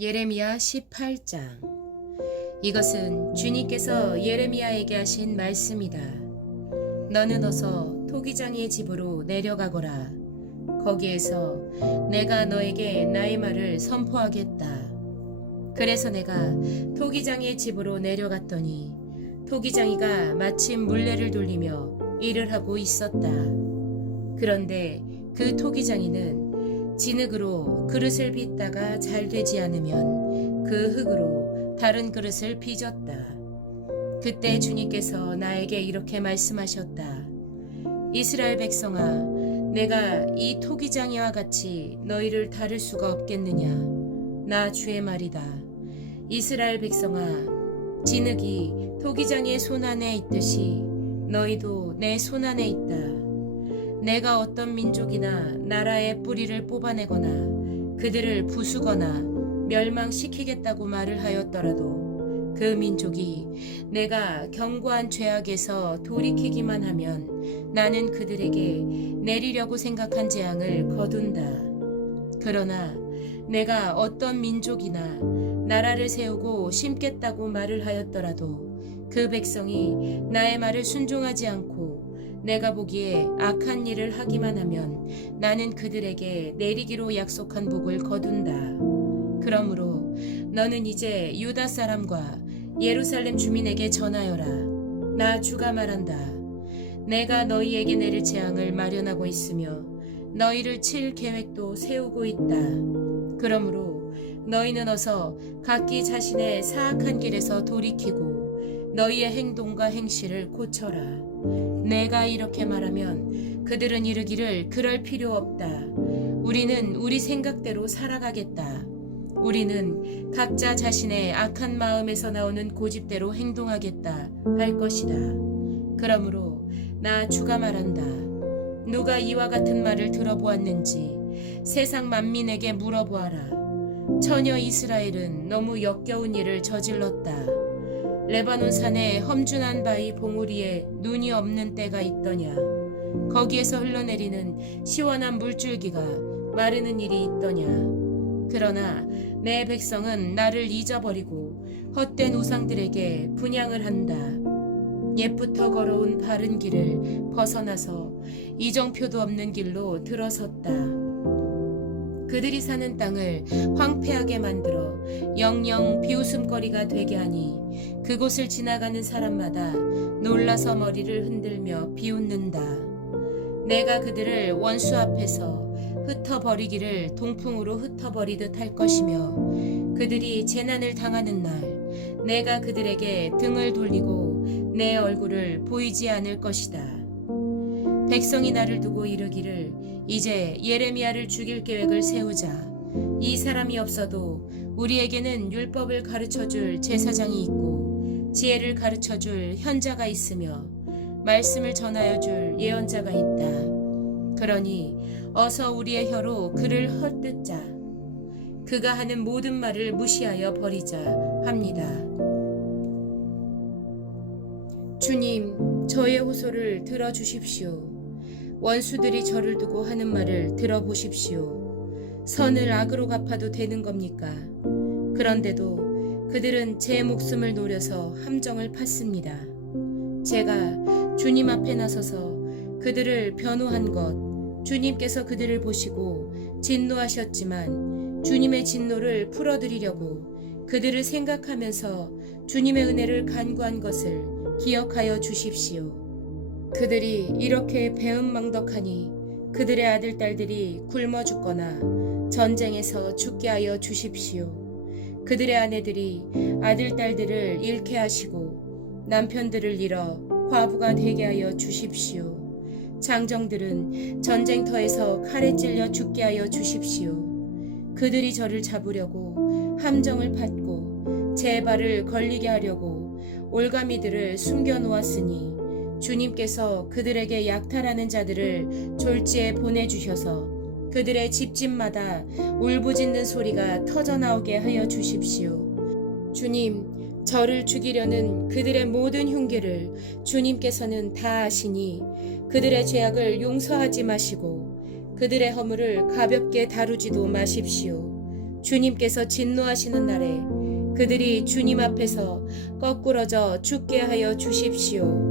예레미야 18장 이것은 주님께서 예레미야에게 하신 말씀이다. 너는 어서 토기장의 집으로 내려가거라. 거기에서 내가 너에게 나의 말을 선포하겠다. 그래서 내가 토기장의 집으로 내려갔더니 토기장이가 마침 물레를 돌리며 일을 하고 있었다. 그런데 그 토기장이는 진흙으로 그릇을 빚다가 잘 되지 않으면 그 흙으로 다른 그릇을 빚었다. 그때 주님께서 나에게 이렇게 말씀하셨다. 이스라엘 백성아, 내가 이 토기장이와 같이 너희를 다룰 수가 없겠느냐? 나 주의 말이다. 이스라엘 백성아, 진흙이 토기장의 손 안에 있듯이 너희도 내 손 안에 있다. 내가 어떤 민족이나 나라의 뿌리를 뽑아내거나 그들을 부수거나 멸망시키겠다고 말을 하였더라도 그 민족이 내가 견고한 죄악에서 돌이키기만 하면 나는 그들에게 내리려고 생각한 재앙을 거둔다. 그러나 내가 어떤 민족이나 나라를 세우고 심겠다고 말을 하였더라도 그 백성이 나의 말을 순종하지 않고 내가 보기에 악한 일을 하기만 하면 나는 그들에게 내리기로 약속한 복을 거둔다. 그러므로 너는 이제 유다 사람과 예루살렘 주민에게 전하여라. 나 주가 말한다. 내가 너희에게 내릴 재앙을 마련하고 있으며 너희를 칠 계획도 세우고 있다. 그러므로 너희는 어서 각기 자신의 사악한 길에서 돌이키고 너희의 행동과 행실을 고쳐라. 내가 이렇게 말하면 그들은 이르기를 그럴 필요 없다. 우리는 우리 생각대로 살아가겠다. 우리는 각자 자신의 악한 마음에서 나오는 고집대로 행동하겠다 할 것이다. 그러므로 나 주가 말한다. 누가 이와 같은 말을 들어보았는지 세상 만민에게 물어보아라. 처녀 이스라엘은 너무 역겨운 일을 저질렀다. 레바논 산에 험준한 바위 봉우리에 눈이 없는 때가 있더냐. 거기에서 흘러내리는 시원한 물줄기가 마르는 일이 있더냐. 그러나 내 백성은 나를 잊어버리고 헛된 우상들에게 분양을 한다. 옛부터 걸어온 바른 길을 벗어나서 이정표도 없는 길로 들어섰다. 그들이 사는 땅을 황폐하게 만들어 영영 비웃음거리가 되게 하니 그곳을 지나가는 사람마다 놀라서 머리를 흔들며 비웃는다. 내가 그들을 원수 앞에서 흩어버리기를 동풍으로 흩어버리듯 할 것이며 그들이 재난을 당하는 날 내가 그들에게 등을 돌리고 내 얼굴을 보이지 않을 것이다. 백성이 나를 두고 이르기를 이제 예레미야를 죽일 계획을 세우자. 이 사람이 없어도 우리에게는 율법을 가르쳐 줄 제사장이 있고 지혜를 가르쳐 줄 현자가 있으며 말씀을 전하여 줄 예언자가 있다. 그러니 어서 우리의 혀로 그를 헐뜯자. 그가 하는 모든 말을 무시하여 버리자 합니다. 주님, 저의 호소를 들어주십시오. 원수들이 저를 두고 하는 말을 들어보십시오. 선을 악으로 갚아도 되는 겁니까? 그런데도 그들은 제 목숨을 노려서 함정을 팠습니다. 제가 주님 앞에 나서서 그들을 변호한 것, 주님께서 그들을 보시고 진노하셨지만 주님의 진노를 풀어드리려고 그들을 생각하면서 주님의 은혜를 간구한 것을 기억하여 주십시오. 그들이 이렇게 배은망덕하니 그들의 아들 딸들이 굶어 죽거나 전쟁에서 죽게 하여 주십시오. 그들의 아내들이 아들 딸들을 잃게 하시고 남편들을 잃어 과부가 되게 하여 주십시오. 장정들은 전쟁터에서 칼에 찔려 죽게 하여 주십시오. 그들이 저를 잡으려고 함정을 팠고 제 발을 걸리게 하려고 올가미들을 숨겨 놓았으니 주님께서 그들에게 약탈하는 자들을 졸지에 보내주셔서 그들의 집집마다 울부짖는 소리가 터져나오게 하여 주십시오. 주님, 저를 죽이려는 그들의 모든 흉기를 주님께서는 다 아시니 그들의 죄악을 용서하지 마시고 그들의 허물을 가볍게 다루지도 마십시오. 주님께서 진노하시는 날에 그들이 주님 앞에서 거꾸러져 죽게 하여 주십시오.